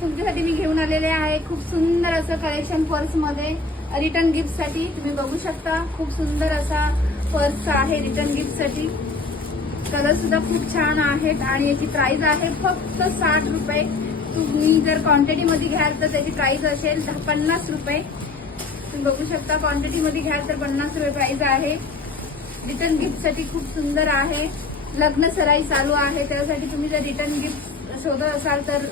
तुमच्यासाठी मी घेऊन आलेले आहे खूप सुंदर असं कलेक्शन पर्स मध्ये रिटर्न गिफ्ट साठी। तुम्ही बघू शकता खूप सुंदर असा पर्स आहे रिटर्न गिफ्ट साठी। कलर सुद्धा खूप छान आहेत आणि याची प्राइस आहे फक्त 60 रुपये। तुम्ही जर क्वांटिटी मध्ये घ्याल तर त्याची प्राइस असेल 50 रुपये। तुम्ही बघू शकता क्वांटिटी मध्ये घ्याल तर 50 रुपये प्राइस आहे। रिटर्न गिफ्ट साठी खूप सुंदर आहे। लग्न सराई चालू आहे त्यासाठी तुम्ही जर रिटर्न गिफ्ट शोधत असाल तर